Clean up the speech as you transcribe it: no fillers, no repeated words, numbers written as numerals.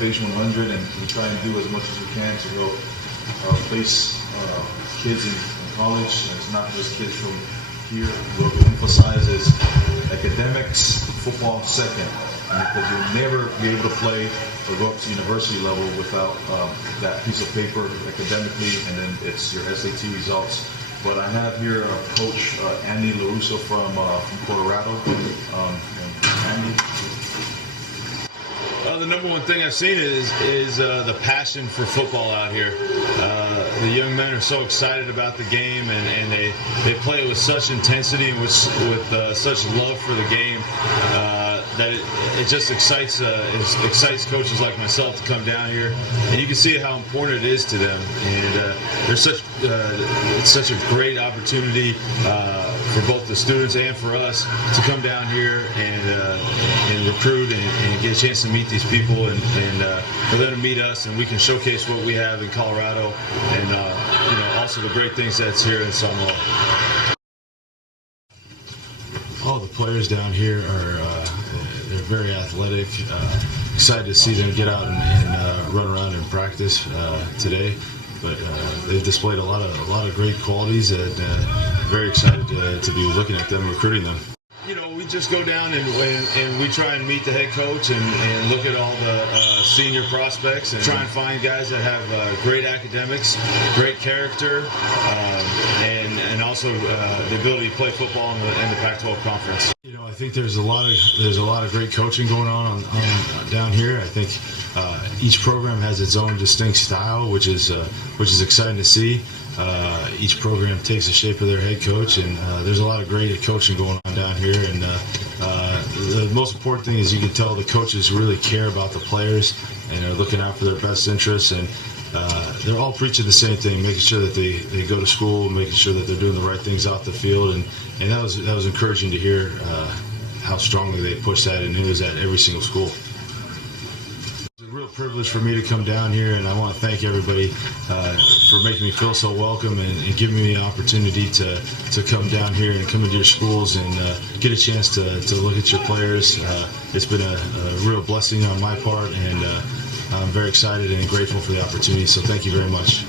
FH 100, and we try and do as much as we can to go place kids in college. And it's not just kids from here. What we emphasize is academics, football second, because you'll never be able to play or go up to university level without that piece of paper academically, and then it's your SAT results. But I have here Coach Andy LaRussa from Colorado. Andy. The number one thing I've seen is the passion for football out here. The young men are so excited about the game, and they play with such intensity and with such love for the game that it just excites coaches like myself to come down here, and you can see how important it is to them. And it's such a great opportunity for both the students and for us to come down here and recruit and get a chance to meet these people, and for them to meet us, and we can showcase what we have in Colorado, and also the great things that's here in Samoa. All the players down here they're very athletic. Excited to see them get out and run around and practice today. But they've displayed a lot of great qualities, and very excited to be looking at them, recruiting them. We just go down and we try and meet the head coach and look at all the senior prospects and try and find guys that have great academics, great character, and also the ability to play football in the Pac-12 conference. I think there's a lot of great coaching going on down here. I think each program has its own distinct style, which is exciting to see. Each program takes the shape of their head coach, and there's a lot of great coaching going on down here. And the most important thing is you can tell the coaches really care about the players and are looking out for their best interests. And they're all preaching the same thing, making sure that they go to school, making sure that they're doing the right things out the field. And that was encouraging to hear how strongly they push that, and it was at every single school. Privilege for me to come down here, and I want to thank everybody for making me feel so welcome and giving me an opportunity to come down here and come into your schools and get a chance to look at your players. It's been a real blessing on my part, and I'm very excited and grateful for the opportunity, so thank you very much.